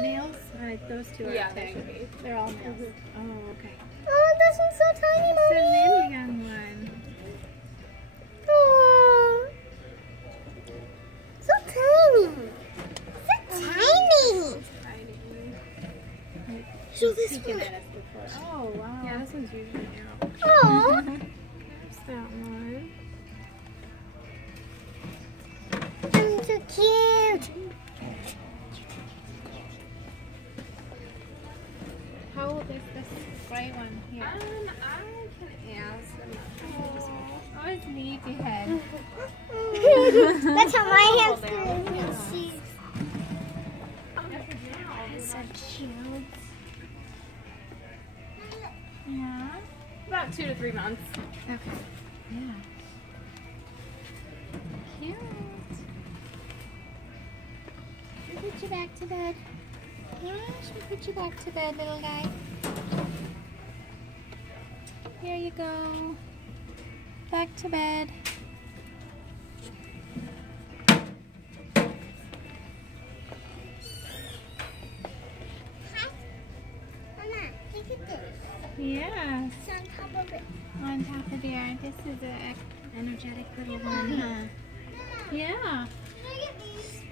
males? Those two are Yeah, too. they should be. They're all males. Oh, okay. Oh, this one's so tiny, It's a Mommy. little young one. Oh, so tiny. So tiny. Tiny. Show this Peeking one. at us before. Oh, wow. Yeah, this one's usually out. Oh, There's that one. I'm so cute. How old is this gray one here? I can ask. Oh, his sleepy head. That's how my hamster is. She's so cute. Yeah. About 2 to 3 months. Okay. Yeah. Cute. Should we put you back to bed? Yeah, should we put you back to bed, little guy? Here you go. Back to bed. Hi. Mama, look at this. Yes. It's on top of it. On top of there. This is a energetic little one, huh? Mama, Yeah. look at these.